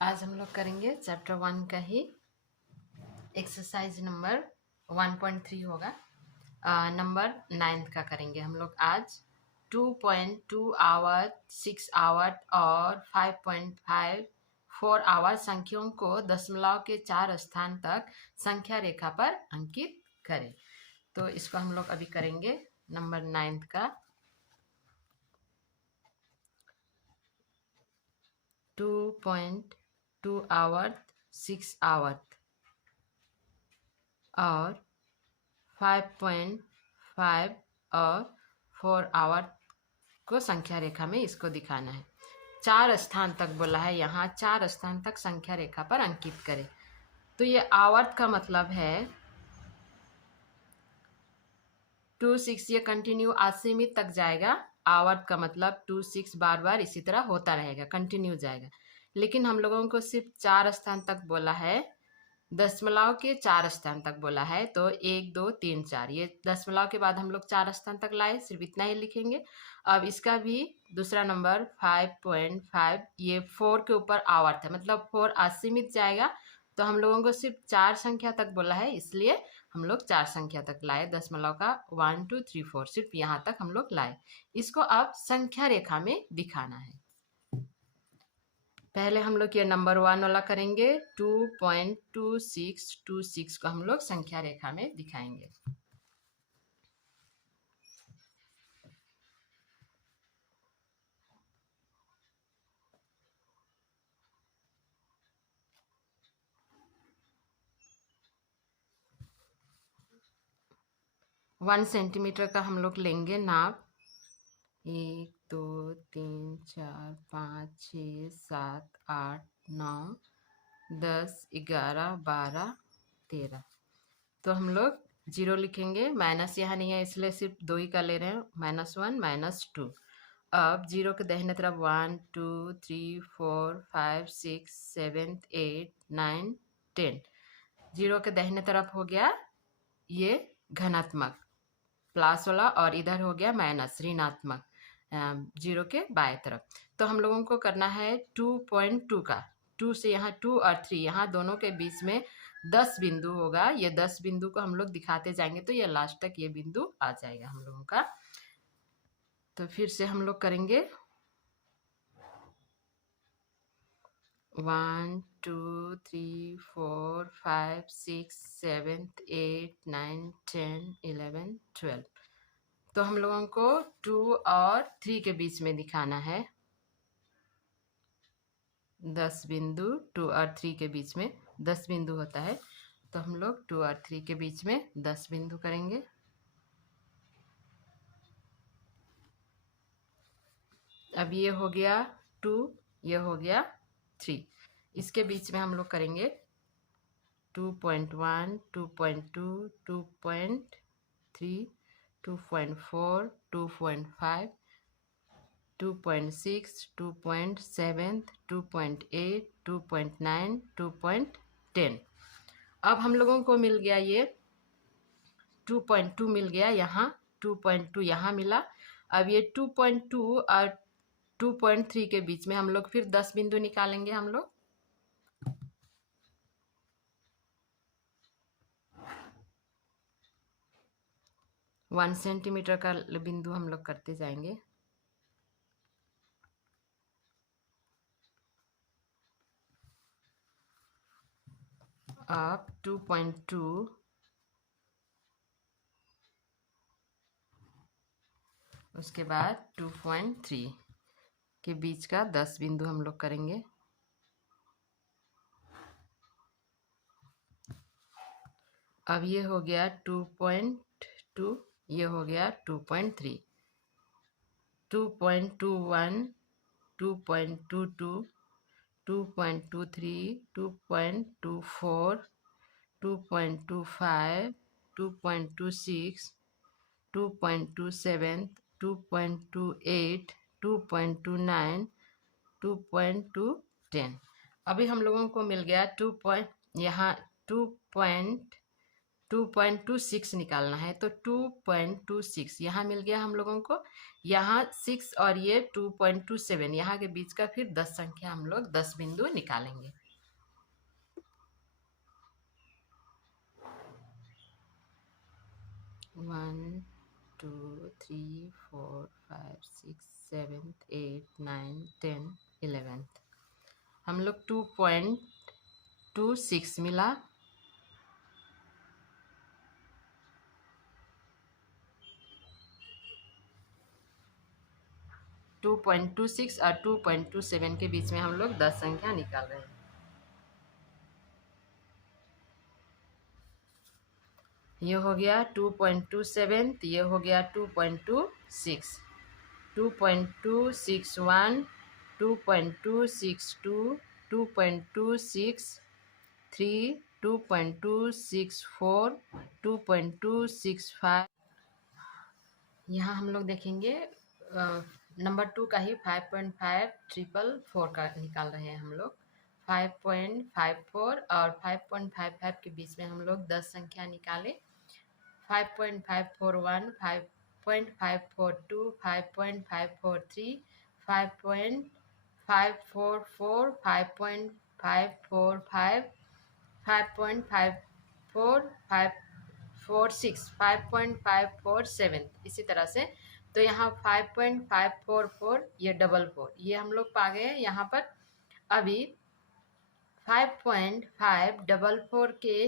आज हम लोग करेंगे चैप्टर 1 का ही एक्सरसाइज नंबर 1.3 होगा। नंबर 9 का करेंगे हम लोग आज। 2.2 आवर, 6 आवर और 5.5 4 आवर संख्याओं को दशमलव के 4 स्थान तक संख्या रेखा पर अंकित करें। तो इसको हम लोग अभी करेंगे नंबर 9 का। 2.2 आवर, 6 आवर और 5.5 और 4 आवर को संख्या रेखा में इसको दिखाना है। 4 स्थान तक बोला है, यहाँ 4 स्थान तक संख्या रेखा पर अंकित करें। तो ये आवर्त का मतलब है 2 6 ये कंटिन्यू असीमित तक जाएगा। आवर्त का मतलब 2 6 बार बार इसी तरह होता रहेगा, कंटिन्यू जाएगा। लेकिन हम लोगों को सिर्फ 4 स्थान तक बोला है, दशमलव के 4 स्थान तक बोला है। तो 1 2 3 4 ये दशमलव के बाद हम लोग 4 स्थान तक लाए, सिर्फ इतना ही लिखेंगे। अब इसका भी दूसरा नंबर 5.5 ये 4 के ऊपर आवर्त है, मतलब 4 असीमित जाएगा। तो हम लोगों को सिर्फ 4 संख्या तक बोला है, इसलिए हम लोग 4 संख्या तक लाए। दशमलव का 1 2 3 4 सिर्फ यहाँ तक हम लोग लाए। इसको अब संख्या रेखा में दिखाना है। पहले हम लोग ये नंबर 1 वाला करेंगे। 2.2626 को हम लोग संख्या रेखा में दिखाएंगे। वन सेंटीमीटर का हम लोग लेंगे नाप। 1 2 3 4 5 6 7 8 9 10 11 12 13। तो हम लोग 0 लिखेंगे, माइनस यहाँ नहीं है इसलिए सिर्फ 2 ही का ले रहे हैं। -1 -2। अब 0 के दाहिने तरफ 1 2 3 4 5 6 7 8 9 10। 0 के दाहिने तरफ हो गया ये धनात्मक प्लस वाला और इधर हो गया माइनस ऋणात्मक 0 के बाएं तरफ। तो हम लोगों को करना है 2.2 का। 2 से यहाँ 2 और 3 यहाँ दोनों के बीच में 10 बिंदु होगा। ये 10 बिंदु को हम लोग दिखाते जाएंगे तो ये लास्ट तक ये बिंदु आ जाएगा हम लोगों का। तो फिर से हम लोग करेंगे 1 2 3 4 5 6 7 8 9 10 11 12। तो हम लोगों को 2 और 3 के बीच में दिखाना है 10 बिंदु। 2 और 3 के बीच में 10 बिंदु होता है, तो हम लोग 2 और 3 के बीच में 10 बिंदु करेंगे। अब ये हो गया 2, ये हो गया 3। इसके बीच में हम लोग करेंगे 2.1 2.2 2.3 2.4 2.5 2.6 2.7 2.8 2.9 2.10। अब हम लोगों को मिल गया ये 2.2 मिल गया, यहाँ 2.2 यहाँ मिला। अब ये 2.2 और 2.3 के बीच में हम लोग फिर 10 बिंदु निकालेंगे। हम लोग 1 सेंटीमीटर का बिंदु हम लोग करते जाएंगे। अब 2.2 उसके बाद 2.3 के बीच का 10 बिंदु हम लोग करेंगे। अब ये हो गया 2.2, ये हो गया 2.3 2.21 2.22 2.23 2.24 2.25 2.26 2.27 2.28 2.29 2.10। अभी हम लोगों को मिल गया 2 पॉइंट, यहाँ 2.2 2.26 निकालना है। तो 2.26 यहाँ मिल गया हम लोगों को, यहाँ 6 और ये 2.27, यहाँ के बीच का फिर 10 संख्या हम लोग 10 बिंदु निकालेंगे। वन 2 3 4 5 6 7 8 9 10 11, हम लोग 2.26 मिला। टू 2.26 और 2.27 के बीच में हम लोग 10 संख्या निकाल रहे हैं। ये हो गया 2.27, ये हो गया 2.26, 2.261, 2.262, 2.263, 2.264, 2.265। यहाँ हम लोग देखेंगे नंबर 2 का ही 5.5 ट्रिपल 4 का निकाल रहे हैं हम लोग। 5.54 और 5.55 के बीच में हम लोग 10 संख्या निकाले। 5.541, 5.542, 5.543, 5.544, 5.545, 5.54, 5.46, 5.547, इसी तरह से। तो यहाँ 5.544 ये 4 ये हम लोग पा गए यहाँ पर। अभी 5.544 के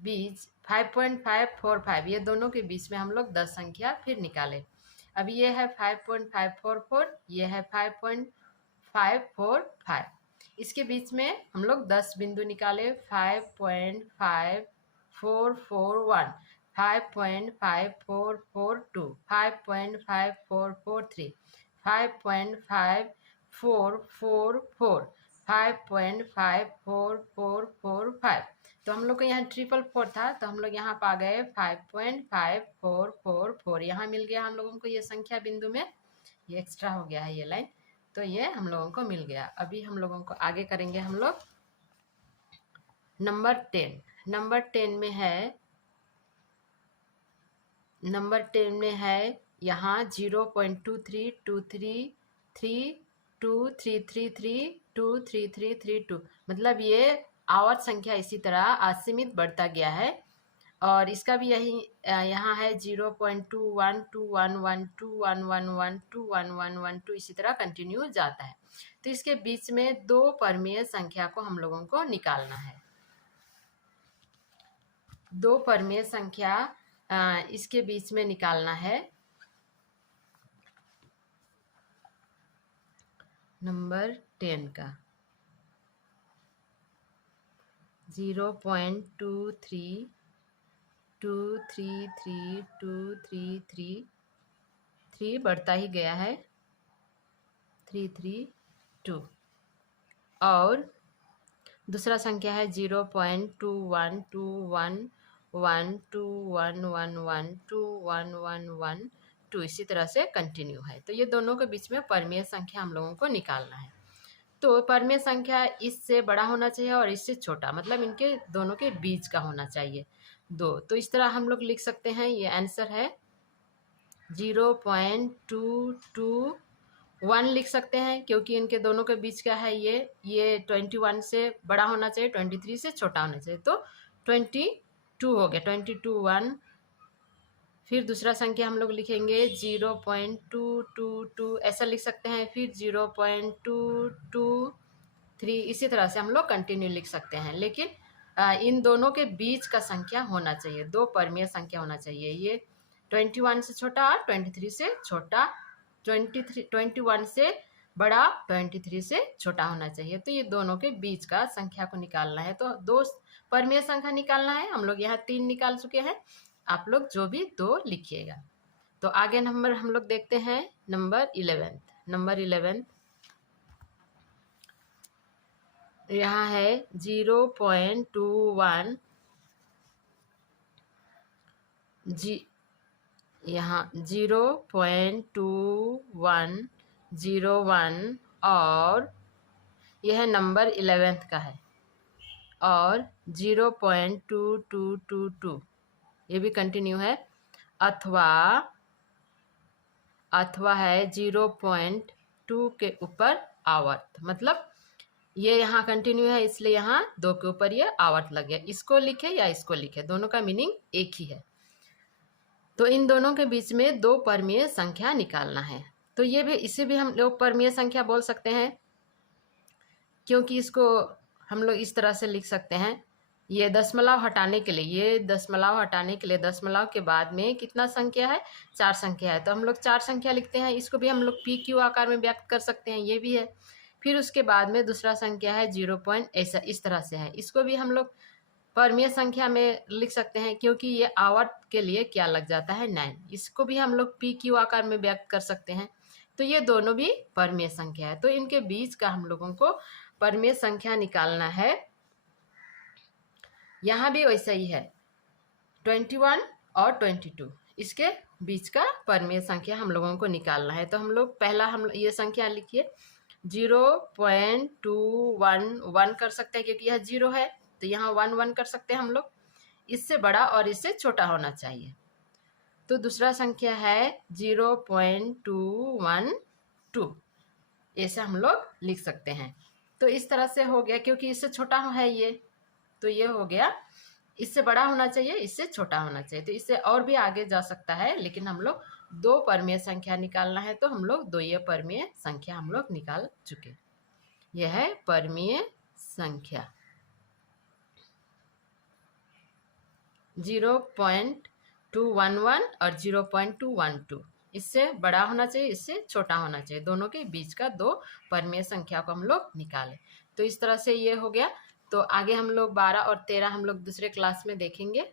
बीच 5.545 ये दोनों के बीच में हम लोग 10 संख्या फिर निकाले। अभी ये है 5.544, ये है 5.545, इसके बीच में हम लोग 10 बिंदु निकाले। 5.5441, 5.5442, 5.5443, 5.5444, 5.5445। तो हम लोग को यहाँ 444 था, तो हम लोग यहाँ पा गए 5.5444, यहाँ मिल गया हम लोगों को ये संख्या बिंदु में, ये एक्स्ट्रा हो गया है ये लाइन, तो ये हम लोगों को मिल गया। अभी हम लोगों को आगे करेंगे हम लोग नंबर 10। नंबर 10 में है यहाँ 0.2323323332, मतलब ये आवर्त संख्या इसी तरह असीमित बढ़ता गया है। और इसका भी यही यहाँ है 0.212111211112 इसी तरह कंटिन्यू जाता है। तो इसके बीच में 2 परमेय संख्या को हम लोगों को निकालना है। 2 परमेय संख्या इसके बीच में निकालना है। नंबर 10 का 0.23233233 बढ़ता ही गया है 332। और दूसरा संख्या है 0.21212111211112 इसी तरह से कंटिन्यू है। तो ये दोनों के बीच में परमेय संख्या हम लोगों को निकालना है। तो परमेय संख्या इससे बड़ा होना चाहिए और इससे छोटा, मतलब इनके दोनों के बीच का होना चाहिए 2। तो इस तरह हम लोग लिख सकते हैं, ये आंसर है 0.221 लिख सकते हैं, क्योंकि इनके दोनों के बीच का है ये 21 से बड़ा होना चाहिए, 23 से छोटा होना चाहिए, तो 22 हो गया, 22 फिर दूसरा संख्या हम लोग लिखेंगे 0.222 ऐसा लिख सकते हैं, फिर 0.223 इसी तरह से हम लोग कंटिन्यू लिख सकते हैं। लेकिन इन दोनों के बीच का संख्या होना चाहिए, 2 परमेय संख्या होना चाहिए। ये 21 से छोटा और 23 से छोटा, 21 से बड़ा, 23 से छोटा होना चाहिए। तो ये दोनों के बीच का संख्या को निकालना है। तो 2 परमेय संख्या निकालना है। हम लोग यहाँ 3 निकाल चुके हैं, आप लोग जो भी 2 लिखिएगा। तो आगे नंबर हम लोग देखते हैं नंबर 11। नंबर 11 यहाँ है 0.21 यहाँ 0.2101 और यह नंबर 11 का है, और 0.2222 ये भी कंटिन्यू है। अथवा है 0.2 के ऊपर आवर्त, मतलब ये यहाँ कंटिन्यू है इसलिए यहाँ 2 के ऊपर ये आवर्त लग गया। इसको लिखे या इसको लिखे, दोनों का मीनिंग एक ही है। तो इन दोनों के बीच में 2 परमीय संख्या निकालना है। तो ये भी, इसे भी हम लोग परमीय संख्या बोल सकते हैं, क्योंकि इसको हम लोग इस तरह से लिख सकते हैं। ये दशमलव हटाने के लिए, ये दशमलव हटाने के लिए दशमलव के बाद में कितना संख्या है, 4 संख्या है, तो हम लोग 4 संख्या लिखते हैं। इसको भी हम लोग पी क्यू आकार में व्यक्त कर सकते हैं, ये भी है। फिर उसके बाद में दूसरा संख्या है 0 पॉइंट, ऐसा इस तरह से है। इसको भी हम लोग परमीय संख्या में लिख सकते हैं, क्योंकि ये आवर्त के लिए क्या लग जाता है, 9। इसको भी हम लोग पी क्यू आकार में व्यक्त कर सकते हैं। तो ये दोनों भी परमीय संख्या है। तो इनके बीच का हम लोगों को परमीय संख्या निकालना है। यहाँ भी वैसा ही है, 21 और 22, इसके बीच का परमीय संख्या हम लोगों को निकालना है। तो हम लोग पहला, हम ये संख्या लिखिए 0.211 कर सकते हैं, क्योंकि यह 0 है तो यहाँ 1 कर सकते हैं हम लोग। इससे बड़ा और इससे छोटा होना चाहिए। तो दूसरा संख्या है 0.212, ऐसे हम लोग लिख सकते हैं। तो इस तरह से हो गया, क्योंकि इससे छोटा है ये, तो ये हो गया। इससे बड़ा होना चाहिए, इससे छोटा होना चाहिए, तो इससे और भी आगे जा सकता है, लेकिन हम लोग 2 परमीय संख्या निकालना है, तो हम लोग 2 परमीय संख्या हम लोग निकाल चुके। यह है परमीय संख्या 0.211 और 0.212। इससे बड़ा होना चाहिए, इससे छोटा होना चाहिए, दोनों के बीच का 2 परमीय संख्या को हम लोग निकालें। तो इस तरह से ये हो गया। तो आगे हम लोग 12 और 13 हम लोग दूसरे क्लास में देखेंगे।